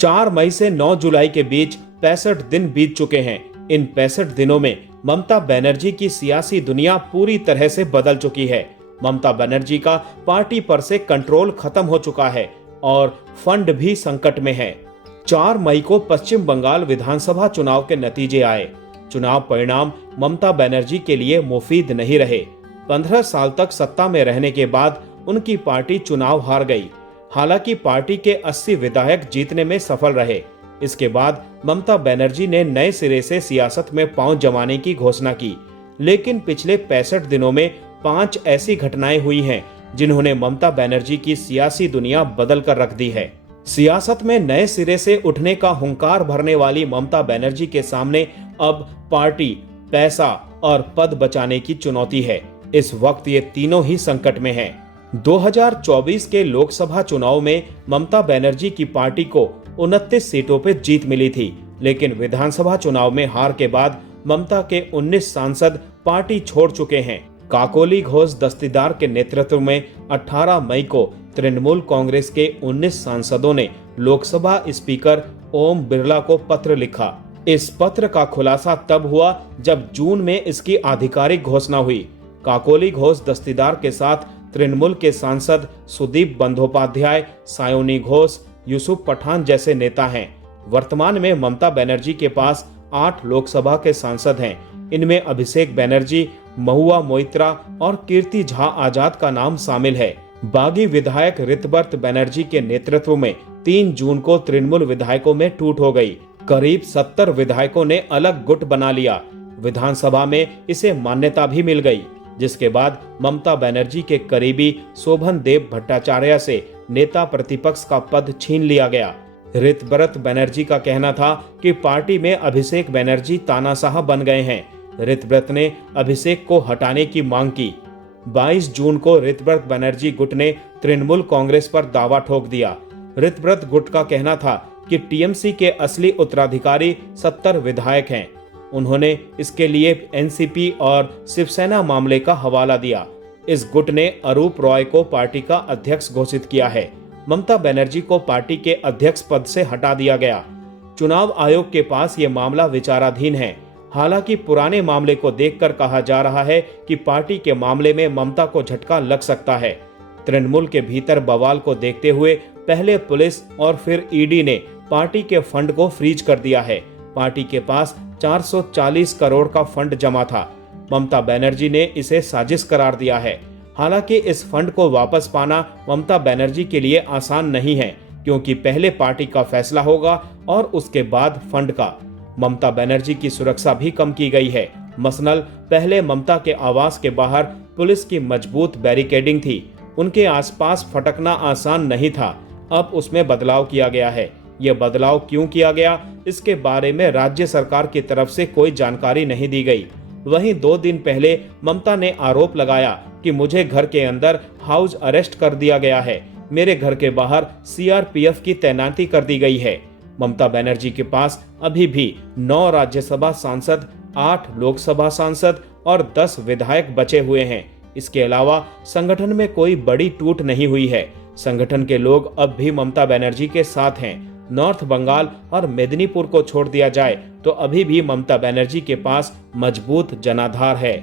4 मई से 9 जुलाई के बीच 65 दिन बीत चुके हैं। इन 65 दिनों में ममता बनर्जी की सियासी दुनिया पूरी तरह से बदल चुकी है। ममता बनर्जी का पार्टी पर से कंट्रोल खत्म हो चुका है और फंड भी संकट में है। 4 मई को पश्चिम बंगाल विधानसभा चुनाव के नतीजे आए। चुनाव परिणाम ममता बनर्जी के लिए मुफीद नहीं रहे। 15 साल तक सत्ता में रहने के बाद उनकी पार्टी चुनाव हार गई। हालांकि पार्टी के 80 विधायक जीतने में सफल रहे। इसके बाद ममता बनर्जी ने नए सिरे से सियासत में पांव जमाने की घोषणा की। लेकिन पिछले 65 दिनों में 5 ऐसी घटनाएं हुई हैं जिन्होंने ममता बनर्जी की सियासी दुनिया बदल कर रख दी है। सियासत में नए सिरे से उठने का हुंकार भरने वाली ममता बनर्जी के सामने अब पार्टी, पैसा और पद बचाने की चुनौती है। इस वक्त ये तीनों ही संकट में हैं। 2024 के लोकसभा चुनाव में ममता बनर्जी की पार्टी को 29 सीटों पर जीत मिली थी, लेकिन विधानसभा चुनाव में हार के बाद ममता के 19 सांसद पार्टी छोड़ चुके हैं। काकोली घोष दस्तीदार के नेतृत्व में 18 मई को तृणमूल कांग्रेस के 19 सांसदों ने लोकसभा स्पीकर ओम बिरला को पत्र लिखा। इस पत्र का खुलासा तब हुआ जब जून में इसकी आधिकारिक घोषणा हुई। काकोली घोष दस्तीदार के साथ तृणमूल के सांसद सुदीप बंदोपाध्याय, सायोनी घोष, यूसुफ पठान जैसे नेता हैं। वर्तमान में ममता बनर्जी के पास 8 लोकसभा के सांसद हैं। इनमें अभिषेक बनर्जी, महुआ मोइत्रा और कीर्ति झा आजाद का नाम शामिल है। बागी विधायक ऋतव्रत बनर्जी के नेतृत्व में 3 जून को तृणमूल विधायकों में टूट हो गई। करीब 70 विधायकों ने अलग गुट बना लिया। विधानसभा में इसे मान्यता भी मिल गई, जिसके बाद ममता बनर्जी के करीबी शोभन देव भट्टाचार्य से नेता प्रतिपक्ष का पद छीन लिया गया। ऋतव्रत बनर्जी का कहना था कि पार्टी में अभिषेक बनर्जी तानाशाह बन गए हैं। ऋतव्रत ने अभिषेक को हटाने की मांग की। 22 जून को ऋतव्रत बनर्जी गुट ने तृणमूल कांग्रेस पर दावा ठोक दिया। ऋतव्रत गुट का कहना था कि टीएमसी के असली उत्तराधिकारी 70 विधायक हैं। उन्होंने इसके लिए एनसीपी और शिवसेना मामले का हवाला दिया। इस गुट ने अरूप रॉय को पार्टी का अध्यक्ष घोषित किया है। ममता बनर्जी को पार्टी के अध्यक्ष पद से हटा दिया गया। चुनाव आयोग के पास ये मामला विचाराधीन है। हालांकि पुराने मामले को देखकर कहा जा रहा है कि पार्टी के मामले में ममता को झटका लग सकता है। तृणमूल के भीतर बवाल को देखते हुए पहले पुलिस और फिर ईडी ने पार्टी के फंड को फ्रीज कर दिया है। पार्टी के पास 440 करोड़ का फंड जमा था। ममता बनर्जी ने इसे साजिश करार दिया है। हालांकि इस फंड को वापस पाना ममता बनर्जी के लिए आसान नहीं है, क्योंकि पहले पार्टी का फैसला होगा और उसके बाद फंड का। ममता बनर्जी की सुरक्षा भी कम की गई है। मसलन पहले ममता के आवास के बाहर पुलिस की मजबूत बैरिकेडिंग थी। उनके आसपास फटकना आसान नहीं था। अब उसमें बदलाव किया गया है। यह बदलाव क्यों किया गया, इसके बारे में राज्य सरकार की तरफ से कोई जानकारी नहीं दी गई। वहीं 2 दिन पहले ममता ने आरोप लगाया कि मुझे घर के अंदर हाउस अरेस्ट कर दिया गया है। मेरे घर के बाहर सीआरपीएफ की तैनाती कर दी गई है। ममता बनर्जी के पास अभी भी 9 राज्यसभा सांसद, 8 लोकसभा सांसद और 10 विधायक बचे हुए हैं। इसके अलावा संगठन में कोई बड़ी टूट नहीं हुई है। संगठन के लोग अब भी ममता बनर्जी के साथ हैं। नॉर्थ बंगाल और मेदिनीपुर को छोड़ दिया जाए तो अभी भी ममता बनर्जी के पास मजबूत जनाधार है।